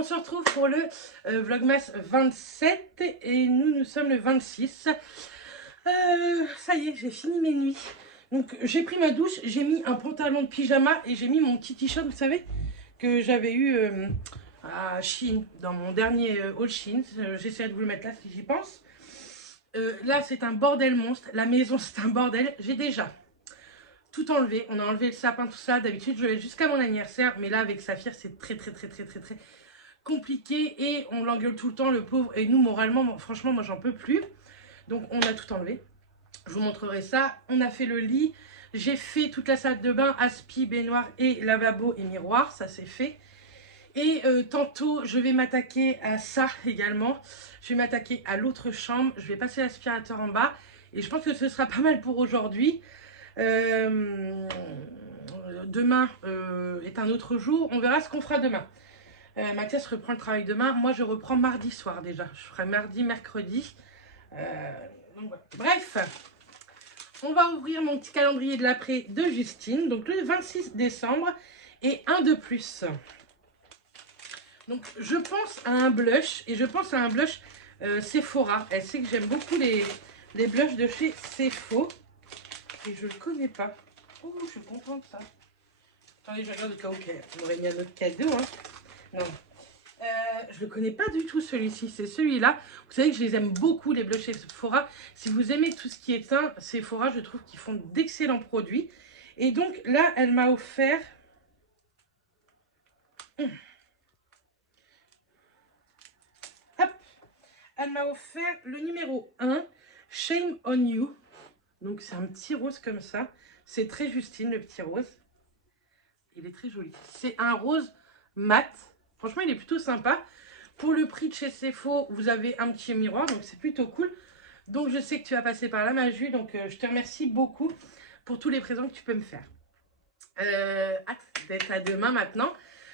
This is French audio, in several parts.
On se retrouve pour le Vlogmas 27 et nous sommes le 26. Ça y est, j'ai fini mes nuits. Donc j'ai pris ma douche, j'ai mis un pantalon de pyjama et j'ai mis mon petit t-shirt, vous savez, que j'avais eu à Shein, dans mon dernier haul Shein. J'essaie de vous le mettre là si j'y pense. Là c'est un bordel monstre, la maison c'est un bordel. J'ai déjà tout enlevé, on a enlevé le sapin, tout ça. D'habitude je vais jusqu'à mon anniversaire, mais là avec Saphir c'est très compliqué et on l'engueule tout le temps le pauvre. Et nous moralement, franchement moi j'en peux plus. Donc on a tout enlevé. Je vous montrerai ça. On a fait le lit. J'ai fait toute la salle de bain, aspi, baignoire et lavabo et miroir. Ça c'est fait. Et tantôt, je vais m'attaquer à ça également. Je vais m'attaquer à l'autre chambre. Je vais passer l'aspirateur en bas. Et je pense que ce sera pas mal pour aujourd'hui. Demain est un autre jour. On verra ce qu'on fera demain. Mathias reprend le travail demain. Moi, je reprends mardi soir déjà. Je ferai mardi, mercredi. Donc, voilà. Bref, on va ouvrir mon petit calendrier de l'après de Justine. Donc, le 26 décembre et un de plus. Donc, je pense à un blush. Et je pense à un blush Sephora. Elle sait que j'aime beaucoup les blushs de chez Sephora. Et je ne le connais pas. Oh, je suis contente de ça. Attendez, je regarde le cas où on aurait mis un autre cadeau. Hein. Non. Je ne le connais pas du tout celui-ci. C'est celui-là. Vous savez que je les aime beaucoup, les blushs Sephora. Si vous aimez tout ce qui est teint, Sephora, je trouve qu'ils font d'excellents produits. Et donc là, elle m'a offert... Hop. Elle m'a offert le numéro 1, Shame on You. Donc c'est un petit rose comme ça. C'est très Justine, le petit rose. Il est très joli. C'est un rose mat. Franchement, il est plutôt sympa. Pour le prix de chez Sephora, vous avez un petit miroir. Donc c'est plutôt cool. Donc je sais que tu vas passer par là, Maju. Donc je te remercie beaucoup pour tous les présents que tu peux me faire. Hâte d'être là demain maintenant.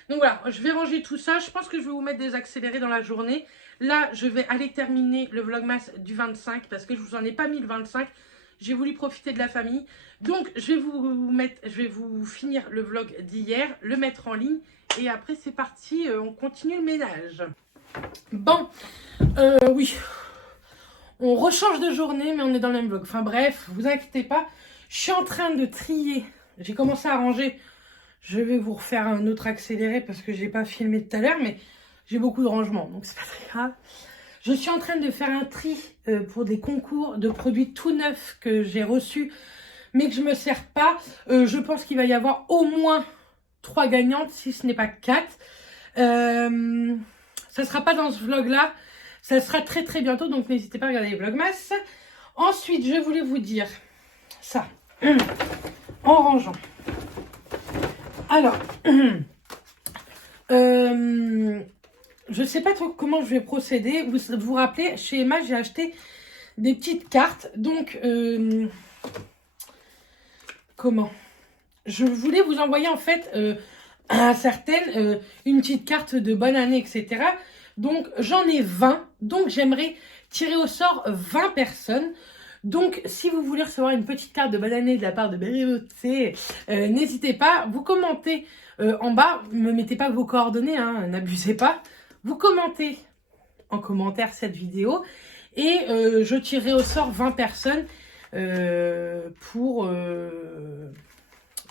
Donc voilà, je vais ranger tout ça. Je pense que je vais vous mettre des accélérés dans la journée. Là, je vais aller terminer le Vlogmas du 25 parce que je ne vous en ai pas mis le 25. J'ai voulu profiter de la famille. Donc, je vais vous finir le vlog d'hier, le mettre en ligne. Et après, c'est parti. On continue le ménage. Bon, oui. On rechange de journée, mais on est dans le même vlog. Enfin bref, vous inquiétez pas. Je suis en train de trier. J'ai commencé à ranger. Je vais vous refaire un autre accéléré parce que je n'ai pas filmé tout à l'heure. Mais j'ai beaucoup de rangements, donc c'est pas très grave. Je suis en train de faire un tri pour des concours de produits tout neufs que j'ai reçus, mais que je ne me sers pas. Je pense qu'il va y avoir au moins 3 gagnantes, si ce n'est pas 4. Ça ne sera pas dans ce vlog-là. Ça sera très bientôt, donc n'hésitez pas à regarder les vlogmas. Ensuite, je voulais vous dire ça, en rangeant. Alors, je ne sais pas trop comment je vais procéder. Vous vous rappelez, chez Emma, j'ai acheté des petites cartes. Donc, comment? Je voulais vous envoyer en fait à certaines une petite carte de bonne année, etc. Donc, j'en ai 20. Donc, j'aimerais tirer au sort 20 personnes. Donc, si vous voulez recevoir une petite carte de bonne année de la part de Berry, n'hésitez pas. Vous commentez en bas. Ne me mettez pas vos coordonnées, hein, n'abusez pas. Vous commentez en commentaire cette vidéo et je tirerai au sort 20 personnes pour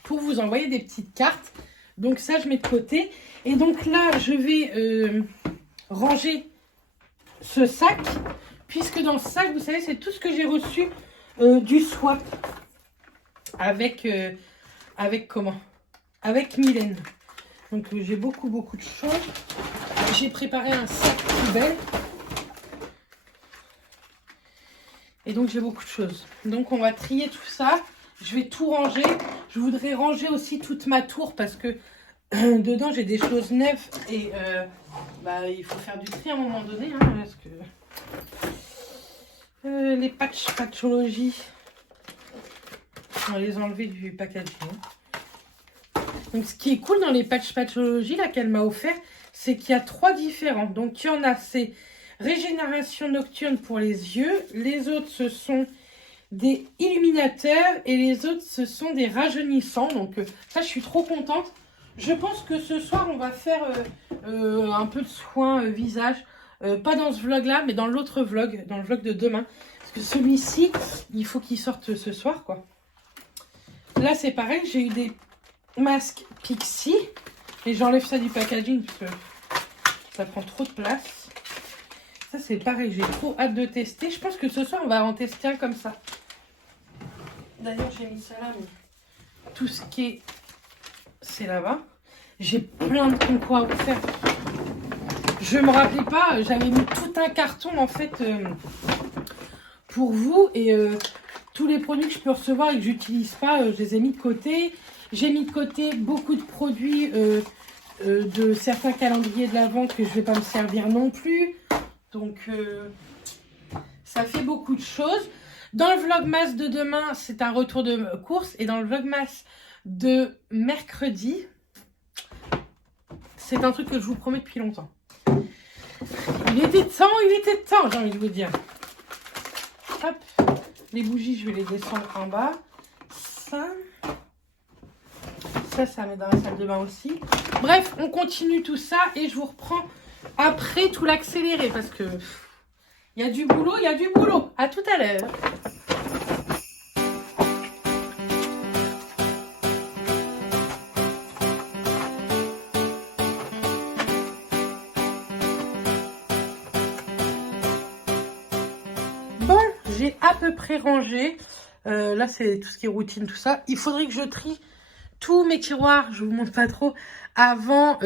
vous envoyer des petites cartes. Donc ça, je mets de côté. Et donc là, je vais ranger ce sac, puisque dans ce sac, vous savez, c'est tout ce que j'ai reçu du swap avec comment? Avec Mylène. Donc j'ai beaucoup de choses. J'ai préparé un sac poubelle. Et donc j'ai beaucoup de choses. Donc on va trier tout ça. Je vais tout ranger. Je voudrais ranger aussi toute ma tour parce que dedans j'ai des choses neuves. Et il faut faire du tri à un moment donné. Hein, parce que les patchologie. On va les enlever du packaging. Donc ce qui est cool dans les patchologie là qu'elle m'a offert, c'est qu'il y a 3 différents. Donc, il y en a, c'est régénération nocturne pour les yeux. Les autres, ce sont des illuminateurs. Et les autres, ce sont des rajeunissants. Donc, ça, je suis trop contente. Je pense que ce soir, on va faire un peu de soin visage. Pas dans ce vlog-là, mais dans l'autre vlog, dans le vlog de demain. Parce que celui-ci, il faut qu'il sorte ce soir, quoi. Là, c'est pareil, j'ai eu des masques Pixi. Et j'enlève ça du packaging, parce que ça prend trop de place. Ça, c'est pareil, j'ai trop hâte de tester. Je pense que ce soir, on va en tester un comme ça. D'ailleurs, j'ai mis ça là, mais tout ce qui est... c'est là-bas. J'ai plein de concours à vous faire. Je me rappelais pas, j'avais mis tout un carton, en fait, pour vous. Et tous les produits que je peux recevoir et que j'utilise pas, je les ai mis de côté. J'ai mis de côté beaucoup de produits de certains calendriers de l'Avent que je vais pas me servir non plus. Donc, ça fait beaucoup de choses. Dans le vlogmas de demain, c'est un retour de course. Et dans le vlogmas de mercredi, c'est un truc que je vous promets depuis longtemps. Il était temps, j'ai envie de vous dire. Hop, les bougies, je vais les descendre en bas. Ça met dans la salle de bain aussi. Bref, on continue tout ça et je vous reprends après tout l'accéléré parce que il y a du boulot, il y a du boulot. À tout à l'heure. Bon, j'ai à peu près rangé. Là, c'est tout ce qui est routine, tout ça. Il faudrait que je trie tous mes tiroirs, je vous montre pas trop, avant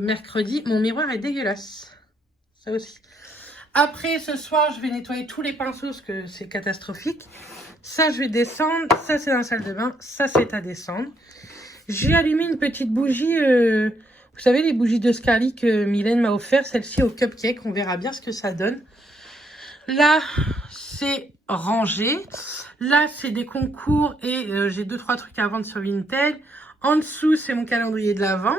mercredi. Mon miroir est dégueulasse. Ça aussi. Après, ce soir, je vais nettoyer tous les pinceaux parce que c'est catastrophique. Ça, je vais descendre. Ça, c'est dans la salle de bain. Ça, c'est à descendre. J'ai allumé une petite bougie. Vous savez, les bougies de Scarly que Mylène m'a offert. Celle-ci au cupcake. On verra bien ce que ça donne. Là, c'est rangé. Là, c'est des concours et j'ai 2-3 trucs à vendre sur Vinted. En dessous, c'est mon calendrier de l'Avent.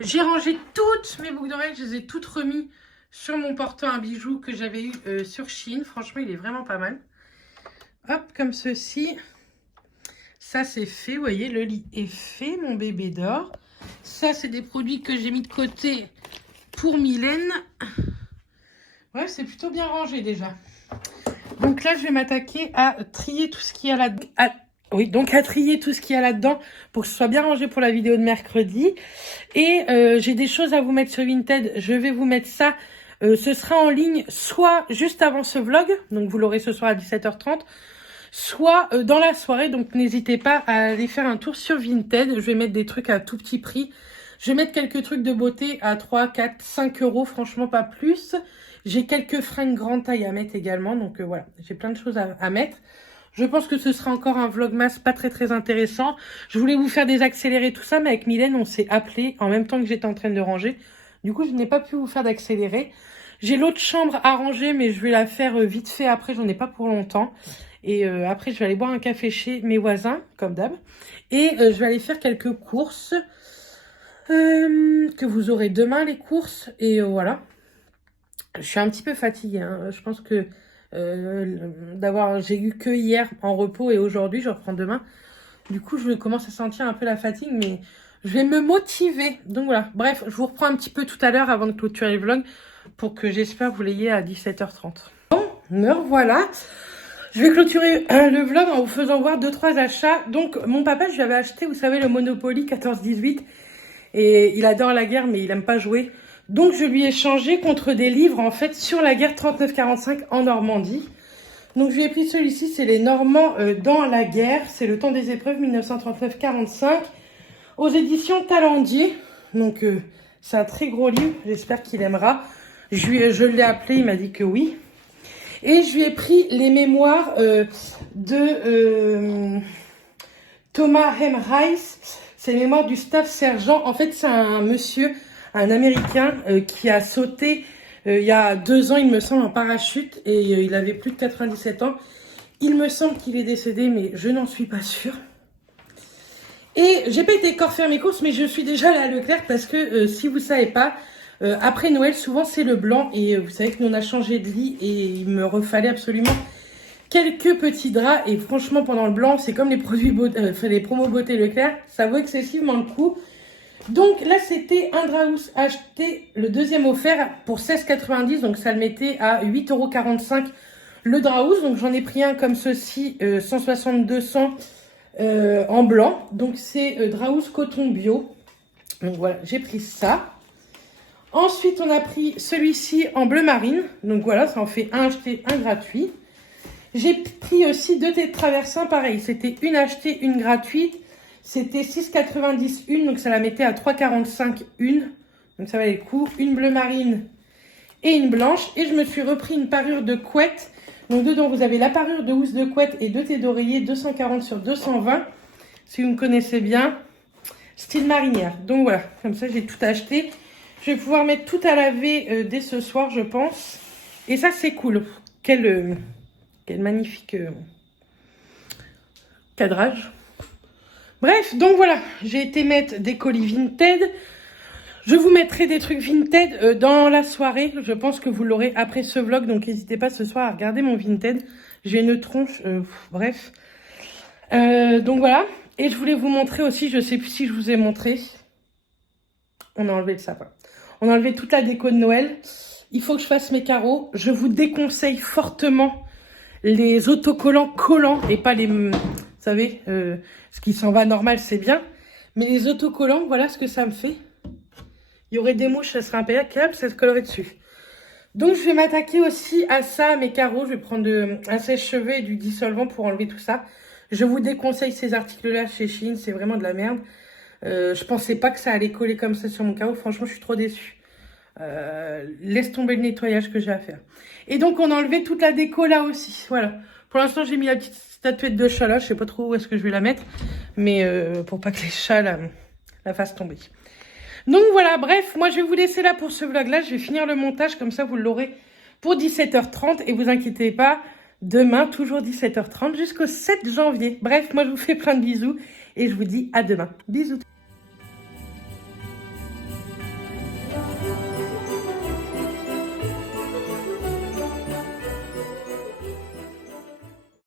J'ai rangé toutes mes boucles d'oreilles. Je les ai toutes remises sur mon portant à bijoux que j'avais eu sur Shein. Franchement, il est vraiment pas mal. Hop, comme ceci. Ça, c'est fait. Vous voyez, le lit est fait. Mon bébé dort. Ça, c'est des produits que j'ai mis de côté pour Mylène. Ouais, c'est plutôt bien rangé déjà. Donc là, je vais m'attaquer à trier tout ce qu'il y a là-dedans. À trier tout ce qu'il y a là-dedans pour que ce soit bien rangé pour la vidéo de mercredi. Et j'ai des choses à vous mettre sur Vinted. Je vais vous mettre ça. Ce sera en ligne soit juste avant ce vlog. Donc vous l'aurez ce soir à 17h30. Soit dans la soirée. Donc n'hésitez pas à aller faire un tour sur Vinted. Je vais mettre des trucs à tout petit prix. Je vais mettre quelques trucs de beauté à 3, 4, 5 euros. Franchement, pas plus. J'ai quelques fringues grande taille à mettre également. Donc voilà, j'ai plein de choses à mettre. Je pense que ce sera encore un vlogmas pas très intéressant. Je voulais vous faire des accélérés, tout ça. Mais avec Mylène, on s'est appelé en même temps que j'étais en train de ranger. Du coup, je n'ai pas pu vous faire d'accélérés. J'ai l'autre chambre à ranger, mais je vais la faire vite fait après. J'en ai pas pour longtemps. Et après, je vais aller boire un café chez mes voisins, comme d'hab. Et je vais aller faire quelques courses. Que vous aurez demain, les courses. Et voilà. Je suis un petit peu fatiguée. Hein. Je pense que j'ai eu que hier en repos et aujourd'hui, je reprends demain. Du coup, je commence à sentir un peu la fatigue, mais je vais me motiver. Donc voilà. Bref, je vous reprends un petit peu tout à l'heure avant de clôturer le vlog pour que j'espère vous l'ayez à 17h30. Bon, me revoilà. Je vais clôturer le vlog en vous faisant voir 2-3 achats. Donc, mon papa, je lui avais acheté, vous savez, le Monopoly 14-18. Et il adore la guerre, mais il aime pas jouer. Donc, je lui ai changé contre des livres, en fait, sur la guerre 39-45 en Normandie. Donc, je lui ai pris celui-ci, c'est Les Normands dans la guerre. C'est Le temps des épreuves, 1939-45, aux éditions Talendier. Donc, c'est un très gros livre. J'espère qu'il aimera. Je l'ai appelé, il m'a dit que oui. Et je lui ai pris les mémoires de Thomas M. Rice. C'est les mémoires du staff sergent. En fait, c'est un monsieur, un Américain qui a sauté il y a 2 ans, il me semble, en parachute. Et il avait plus de 97 ans. Il me semble qu'il est décédé, mais je n'en suis pas sûre. Et j'ai pas été encore faire mes courses, mais je suis déjà allée à Leclerc parce que si vous savez pas, après Noël, souvent c'est le blanc. Et vous savez que nous on a changé de lit et il me refallait absolument quelques petits draps. Et franchement, pendant le blanc, c'est comme les produits les promos beauté Leclerc, ça vaut excessivement le coup. Donc là, c'était un Draus acheté, le deuxième offert pour 16,90 €. Donc ça le mettait à 8,45 € le Draus. Donc j'en ai pris un comme ceci, 160-200 en blanc. Donc c'est Draus coton bio. Donc voilà, j'ai pris ça. Ensuite, on a pris celui-ci en bleu marine. Donc voilà, ça en fait un acheté, un gratuit. J'ai pris aussi deux tétraversins, pareil. C'était une achetée, une gratuite. C'était 6,90 € une, donc ça la mettait à 3,45 € une. Donc ça valait le coup. Une bleu marine et une blanche. Et je me suis repris une parure de couette. Donc dedans, vous avez la parure de housse de couette et deux thés d'oreiller, 240 sur 220. Si vous me connaissez bien, style marinière. Donc voilà, comme ça j'ai tout acheté. Je vais pouvoir mettre tout à laver dès ce soir, je pense. Et ça, c'est cool. Quel magnifique cadrage. Bref, donc voilà, j'ai été mettre des colis Vinted. Je vous mettrai des trucs Vinted dans la soirée. Je pense que vous l'aurez après ce vlog. Donc n'hésitez pas ce soir à regarder mon Vinted. J'ai une tronche, bref. Donc voilà. Et je voulais vous montrer aussi, je sais plus si je vous ai montré. On a enlevé le sapin. On a enlevé toute la déco de Noël. Il faut que je fasse mes carreaux. Je vous déconseille fortement les autocollants collants et pas les... Vous savez, ce qui s'en va normal, c'est bien. Mais les autocollants, voilà ce que ça me fait. Il y aurait des mouches, ça serait impeccable, ça se collerait dessus. Donc, je vais m'attaquer aussi à ça, à mes carreaux. Je vais prendre un sèche-cheveux et du dissolvant pour enlever tout ça. Je vous déconseille ces articles-là chez Shein, c'est vraiment de la merde. Je pensais pas que ça allait coller comme ça sur mon carreau. Franchement, je suis trop déçue. Laisse tomber le nettoyage que j'ai à faire. Et donc, on a enlevé toute la déco là aussi. Voilà. Pour l'instant, j'ai mis la petite statuette de chat là. Je sais pas trop où est-ce que je vais la mettre. Mais pour pas que les chats la fassent tomber. Donc voilà, bref, moi je vais vous laisser là pour ce vlog-là. Je vais finir le montage, comme ça vous l'aurez pour 17h30. Et vous inquiétez pas, demain, toujours 17h30 jusqu'au 7 janvier. Bref, moi je vous fais plein de bisous et je vous dis à demain. Bisous.